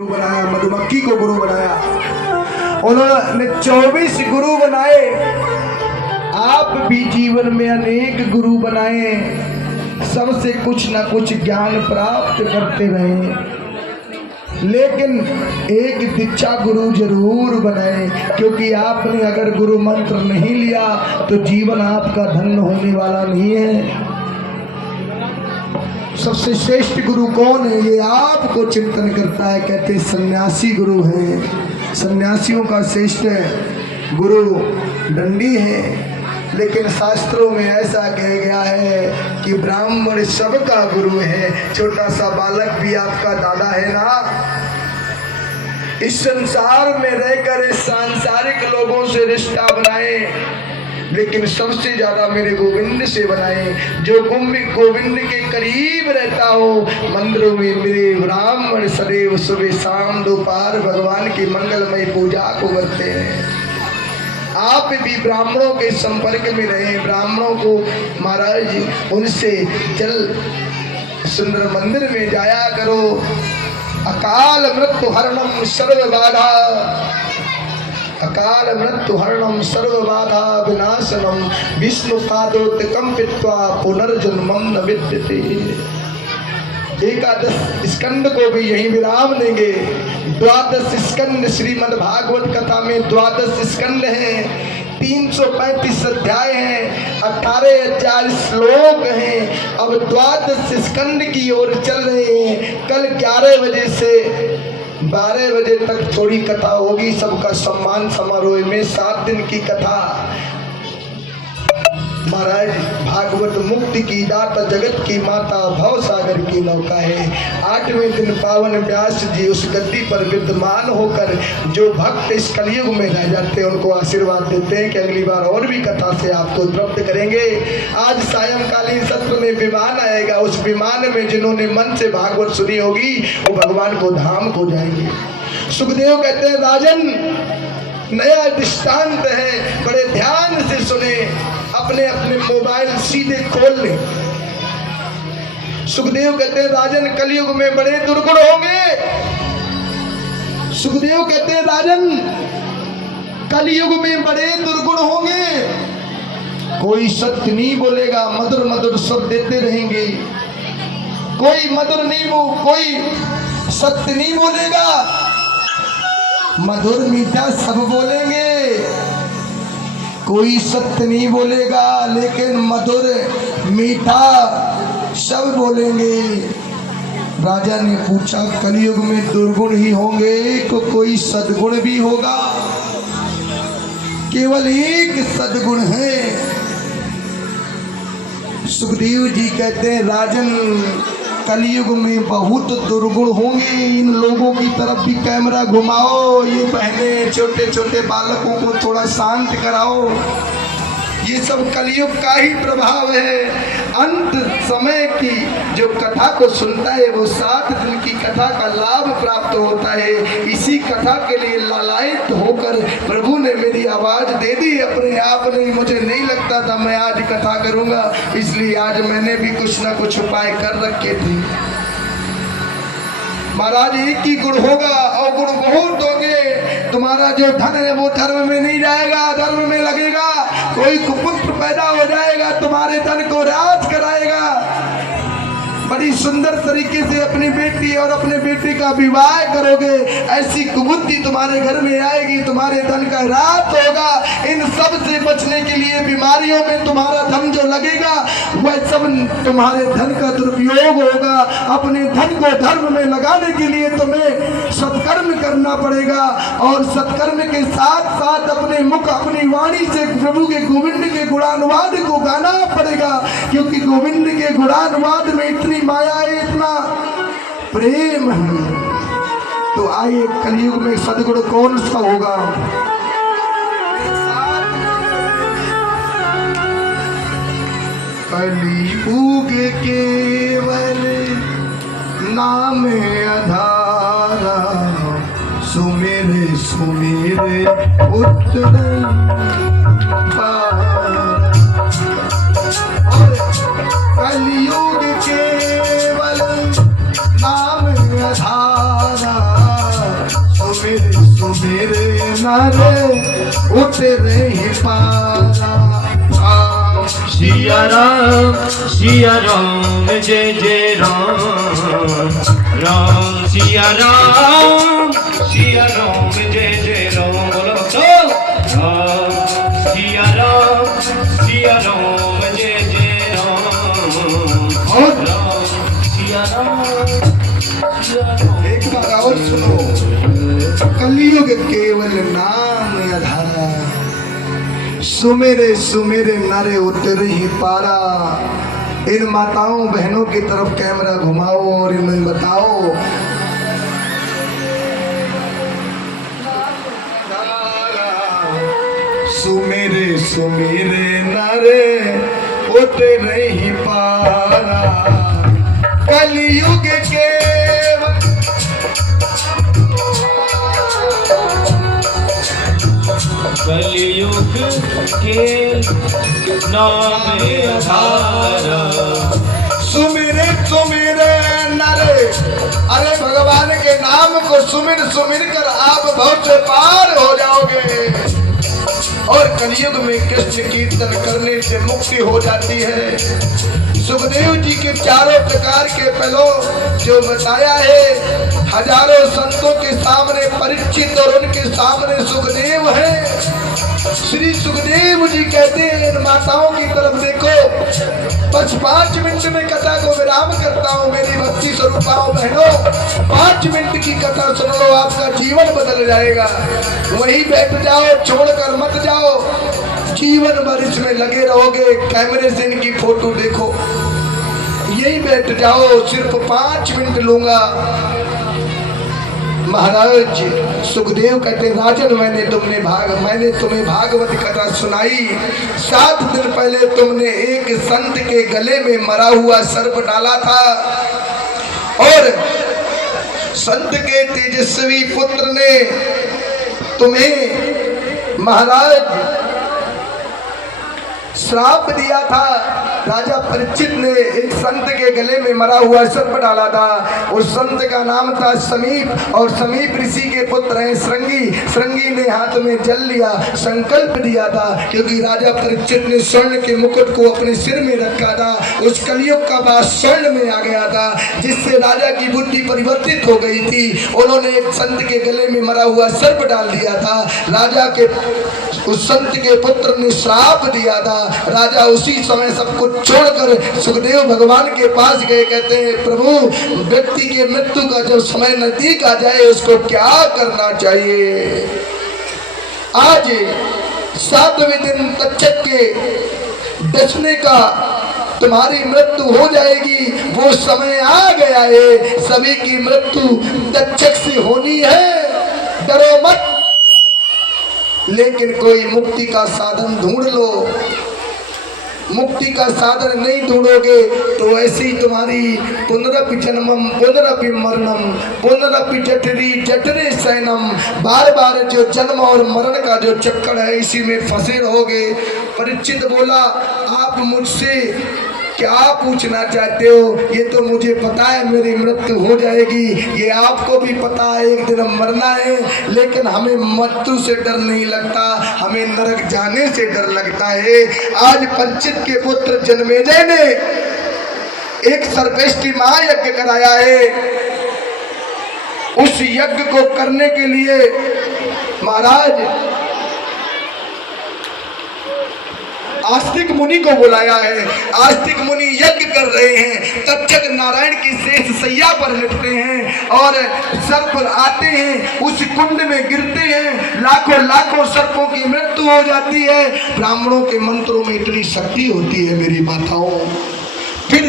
बनाया, मधुमक्खी को गुरु बनाया। उन्होंने 24 गुरु बनाए। आप भी जीवन में अनेक गुरु बनाए, सबसे कुछ ना कुछ ज्ञान प्राप्त करते रहे, लेकिन एक दीक्षा गुरु जरूर बनाए, क्योंकि आपने अगर गुरु मंत्र नहीं लिया तो जीवन आपका धन्य होने वाला नहीं है। सबसे श्रेष्ठ गुरु कौन है, ये आपको चिंतन करता है। कहते सन्यासी गुरु है। सन्यासियों का श्रेष्ठ गुरु दंडी है, लेकिन शास्त्रों में ऐसा कहा गया है कि ब्राह्मण सबका गुरु है। छोटा सा बालक भी आपका दादा है ना। इस संसार में रहकर सांसारिक लोगों से रिश्ता बनाए, लेकिन सबसे ज्यादा मेरे गोविंद से बनाए। जो गोविंद के करीब रहता हो, मंदिरों में मेरे ब्राह्मण सदैव सुबह शाम दोपहर भगवान की मंगलमय पूजा को करते हैं। आप भी ब्राह्मणों के संपर्क में रहे। ब्राह्मणों को महाराज उनसे जल सुंदर मंदिर में जाया करो। अकाल मृत्यु हरणम सर्व बाधा, अकाल मृत्यु हरणम सर्व बाधा विनाशनम विष्णु पादोत कंपित्वा पुनर्जन्मम न विद्यते। एकादश स्कंद को भी यही विराम देंगे। द्वादश स्कंद श्रीमद् भागवत कथा में द्वादश स्कंद हैं, 335 अध्याय हैं, 18,000 श्लोक हैं। अब द्वादश स्कंद की ओर चल रहे हैं। कल 11 बजे से 12 बजे तक थोड़ी कथा होगी, सबका सम्मान समारोह में 7 दिन की कथा। महाराज भागवत मुक्ति की दाता, जगत की माता, भव सागर की नौका है। 8वें दिन पावन व्यास जी उस गद्दी पर विद्यमान होकर जो भक्त इस कलयुग में रह जाते हैं उनको आशीर्वाद देते हैं कि अगली बार और भी कथा से आपको तृप्त करेंगे। आज सायंकालीन सत्र में विमान आएगा। उस विमान में जिन्होंने मन से भागवत सुनी होगी वो भगवान को धाम को जाएंगे। सुखदेव कहते हैं राजन, नया दृष्टांत है, बड़े ध्यान से सुने, अपने अपने मोबाइल सीधे खोल लें। सुखदेव कहते हैं राजन, कलयुग में बड़े दुर्गुण होंगे। सुखदेव कहते हैं राजन, कलयुग में बड़े दुर्गुण होंगे। कोई सत्य नहीं बोलेगा, मधुर मधुर शब्द देते रहेंगे। कोई मधुर नहीं कोई सत्य नहीं बोलेगा, मधुर मीठा सब बोलेंगे। कोई सत्य नहीं बोलेगा, लेकिन मधुर मीठा सब बोलेंगे। राजा ने पूछा कलयुग में दुर्गुण ही होंगे तो कोई सद्गुण भी होगा? केवल एक सद्गुण है। सुखदेव जी कहते हैं राजन, कलयुग में बहुत दुर्गुण होंगे। इन लोगों की तरफ भी कैमरा घुमाओ, ये बहने छोटे छोटे बालकों को थोड़ा शांत कराओ। ये सब कलयुग का ही प्रभाव है। अंत समय की जो कथा को सुनता है वो 7 दिन की कथा का लाभ प्राप्त होता है। इसी कथा के लिए लालायित होकर प्रभु ने मेरी आवाज दे दी। अपने आप नहीं, मुझे नहीं लगता था मैं आज कथा करूंगा, इसलिए आज मैंने भी कुछ ना कुछ उपाय कर रखे थे। महाराज एक ही गुण होगा, अवगुण बहुत होंगे। तुम्हारा जो धन है वो धर्म में नहीं जाएगा, धर्म में लगेगा। कोई कुपुत्र पैदा हो जाएगा, तुम्हारे धन को राज कराएगा। बड़ी सुंदर तरीके से अपनी बेटी और अपने बेटे का विवाह करोगे, ऐसी कुबुद्धि तुम्हारे घर में आएगी, तुम्हारे धन का राज होगा। इन सब से बचने के लिए बीमारियों में तुम्हारा धन जो लगेगा वह सब तुम्हारे धन का दुरुपयोग होगा। अपने धन को धर्म में लगाने के लिए तुम्हें सत्कर्म करना पड़ेगा, और सत्कर्म के साथ साथ अपने मुख अपनी वाणी से प्रभु के गोविंद के गुणानुवाद को गाना पड़ेगा, क्योंकि गोविंद के गुणानुवाद में इतनी माया है, इतना प्रेम है। तो आइए, कलयुग में सद्गुण कौन सा होगा? कलयुग केवल नाम आधारा, सुमेरे सुमेरे उत्तर कलयुग केवल नाम आधारा, सुमेरे नारे उतरे ही पारा। सिया राम जय जय राम राम सिया राम जय जय राम। बोलो तो राम सिया राम जय जय राम और राम सिया राम। एक बार और सुनो, कलयुग केवल नाम आधारा, सुमेरे सुमेरे नारे उतर ही पारा। इन माताओं बहनों की तरफ कैमरा घुमाओ और इन्हें बताओ, सुमेरे सुमेरे नारे उतर ही पारा। कलयुग केवल कलयुग के नाम आधारा। सुमिरे सुमिरे नारे। अरे भगवान के नाम को सुमिर सुमिर कर आप बहुत से पार हो जाओगे और कलयुग में कृष्ण कीर्तन करने से मुक्ति हो जाती है। सुखदेव जी के चारों प्रकार के फलों जो बताया है, हजारों संतों के सामने परीक्षित और उनके सामने सुखदेव है। श्री सुखदेव जी कहते हैं, इन माताओं की तरफ देखो, बस 5 मिनट में कथा को विराम करता हूँ। मेरी भक्ति स्वरूपाओं बहनों, 5 मिनट की कथा सुन लो, आपका जीवन बदल जाएगा। वहीं बैठ जाओ, छोड़कर मत जाओ, जीवन भर इसमें लगे रहोगे। कैमरे से इनकी फोटो देखो, यही बैठ जाओ, सिर्फ 5 मिनट लूंगा। महाराज सुखदेव कहते, राजन मैंने तुम्हें भागवत कथा सुनाई। 7 दिन पहले तुमने एक संत के गले में मरा हुआ सर्प डाला था और संत के तेजस्वी पुत्र ने तुम्हें महाराज श्राप दिया था। राजा परीक्षित ने एक संत के गले में मरा हुआ सर्प डाला था। उस संत का नाम था समीप और समीप ऋषि के पुत्र हैं श्रृंगी। श्रृंगी ने हाथ में जल लिया, संकल्प दिया था, क्योंकि राजा परीक्षित ने स्वर्ण के मुकुट को अपने सिर में रखा था। उस कलयुग का बात स्वर्ण में आ गया था, जिससे राजा की बुद्धि परिवर्तित हो गई थी। उन्होंने एक संत के गले में मरा हुआ सर्प डाल दिया था। राजा के उस संत के पुत्र ने श्राप दिया था। राजा उसी समय सब कुछ छोड़कर सुखदेव भगवान के पास गए। कहते हैं, प्रभु व्यक्ति के मृत्यु का जब समय नजदीक आ जाए उसको क्या करना चाहिए? आज 7वें दिन तक्षक के डसने का तुम्हारी मृत्यु हो जाएगी, वो समय आ गया है। सभी की मृत्यु तक्षक से होनी है, डरो मत। लेकिन कोई मुक्ति का साधन ढूंढ लो। मुक्ति का साधन नहीं ढूंढोगे तो ऐसे ही तुम्हारी पुनरपि जन्मम पुनरपि मरणम पुनरपि जठरी जठरे शयनम, बार बार जो जन्म और मरण का जो चक्कर है इसी में फंसे रहोगे। परीक्षित बोला, आप मुझसे क्या पूछना चाहते हो? ये तो मुझे पता है मेरी मृत्यु हो जाएगी, ये आपको भी पता है एक दिन मरना है, लेकिन हमें मृत्यु से डर नहीं लगता, हमें नरक जाने से डर लगता है। आज परीक्षित के पुत्र जन्मेजय ने एक सर्पेष्टि महायज्ञ कराया है। उस यज्ञ को करने के लिए महाराज आस्तिक मुनि को बुलाया है। आस्तिक मुनि यज्ञ कर रहे हैं। तक्षक नारायण की शेष सैया पर लिटते हैं और सर्प आते हैं, उस कुंड में गिरते हैं, लाखों लाखों सर्पों की मृत्यु हो जाती है। ब्राह्मणों के मंत्रों में इतनी शक्ति होती है मेरी माताओं। फिर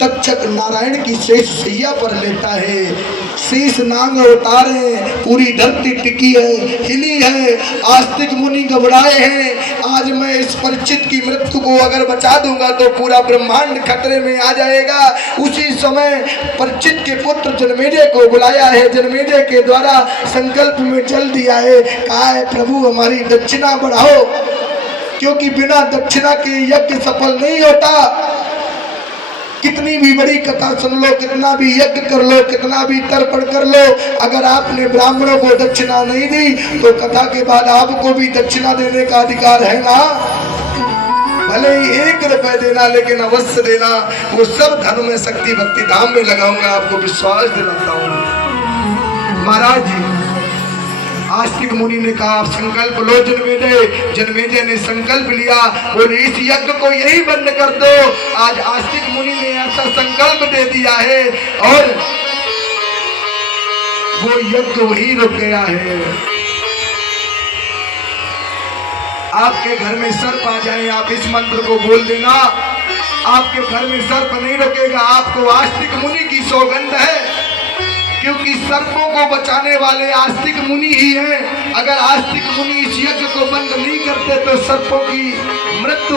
तक्षक नारायण की शेष सैया पर लेटा है, शेष नांग उतारे, पूरी धरती टिकी है, हिली है। आस्तिक मुनि घबराए हैं, आज मैं इस परीक्षित की मृत्यु को अगर बचा दूंगा तो पूरा ब्रह्मांड खतरे में आ जाएगा। उसी समय परीक्षित के पुत्र जन्मेजय को बुलाया है। जन्मेजय के द्वारा संकल्प में जल दिया है, कहा है प्रभु हमारी दक्षिणा बढ़ाओ, क्योंकि बिना दक्षिणा के यज्ञ सफल नहीं होता। कितनी भी बड़ी कथा सुन लो, कितना भी यज्ञ कर लो, कितना भी तर्पण कर लो, अगर आपने ब्राह्मणों को दक्षिणा नहीं दी तो कथा के बाद आपको भी दक्षिणा देने का अधिकार है ना। भले ही 1 रुपए देना, लेकिन अवश्य देना। वो सब धन में शक्ति भक्ति धाम में लगाऊंगा, आपको विश्वास दिलाता हूँ। महाराज जी, आस्तिक मुनि ने कहा आप संकल्प लो जन्मेजय। जन्मेजय ने संकल्प लिया और इस यज्ञ को यही बंद कर दो। आज आस्तिक मुनि ने ऐसा संकल्प दे दिया है और वो यज्ञ वही रुक गया है। आपके घर में सर्प आ जाए, आप इस मंत्र को बोल देना, आपके घर में सर्प नहीं रुकेगा। आपको आस्तिक मुनि की सौगंध है, क्योंकि सर्पों को बचाने वाले आस्तिक मुनि ही हैं। अगर आस्तिक मुनि इस यज्ञ को बंद नहीं करते तो सर्पों की मृत्यु